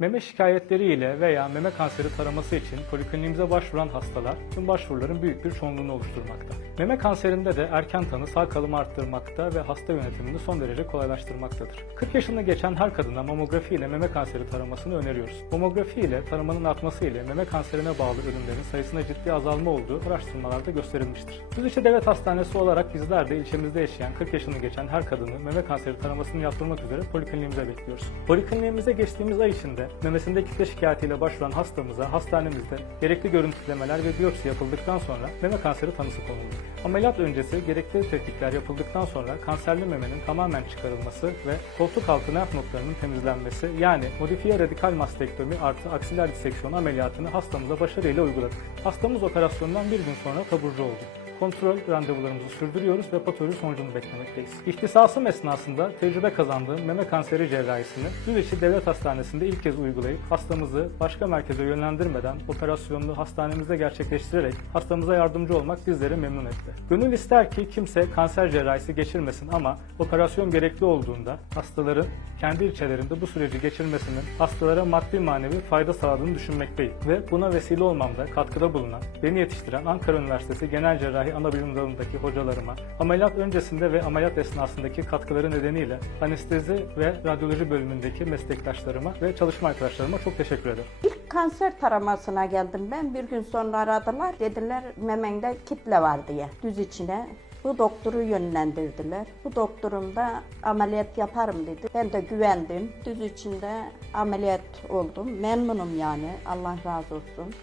Meme şikayetleriyle veya meme kanseri taraması için polikliniğimize başvuran hastalar tüm başvuruların büyük bir çoğunluğunu oluşturmakta. Meme kanserinde de erken tanı sağ kalımı arttırmakta ve hasta yönetimini son derece kolaylaştırmaktadır. 40 yaşını geçen her kadına mamografi ile meme kanseri taramasını öneriyoruz. Mamografi ile taramanın artması ile meme kanserine bağlı ölümlerin sayısında ciddi azalma olduğu araştırmalarda gösterilmiştir. Düzceşe Devlet Hastanesi olarak bizler de ilçemizde yaşayan 40 yaşını geçen her kadını meme kanseri taramasını yaptırmak üzere polikliniğimize bekliyoruz. Polikliniğimize geçtiğimiz ay içinde memesinde kitle şikayetiyle başvuran hastamıza hastanemizde gerekli görüntülemeler ve biyopsi yapıldıktan sonra meme kanseri tanısı konuldu. Ameliyat öncesi gerekli tetkikler yapıldıktan sonra kanserli memenin tamamen çıkarılması ve koltuk altı nerv noktalarının temizlenmesi yani modifiye radikal mastektomi artı aksiler diseksiyon ameliyatını hastamıza başarıyla uyguladık. Hastamız operasyondan bir gün sonra taburcu oldu kontrol randevularımızı sürdürüyoruz ve patoloji sonucunu beklemekteyiz. İhtisasım esnasında tecrübe kazandığım meme kanseri cerrahisini Düzceşi Devlet Hastanesi'nde ilk kez uygulayıp hastamızı başka merkeze yönlendirmeden operasyonunu hastanemizde gerçekleştirerek hastamıza yardımcı olmak bizleri memnun etti. Gönül ister ki kimse kanser cerrahisi geçirmesin ama operasyon gerekli olduğunda hastaların kendi ilçelerinde bu süreci geçirmesinin hastalara maddi manevi fayda sağladığını düşünmekteyim ve buna vesile olmamda katkıda bulunan, beni yetiştiren Ankara Üniversitesi Genel Cerrahi Anabilim Dalı'ndaki hocalarıma, ameliyat öncesinde ve ameliyat esnasındaki katkıları nedeniyle anestezi ve radyoloji bölümündeki meslektaşlarıma ve çalışma arkadaşlarıma çok teşekkür ederim. İlk kanser taramasına geldim ben. Bir gün sonra aradılar. Dediler memende kitle var diye. Düz içine. Bu doktoru yönlendirdiler. Bu doktorum da ameliyat yaparım dedi. Ben de güvendim. Düz içinde ameliyat oldum. Memnunum yani. Allah razı olsun.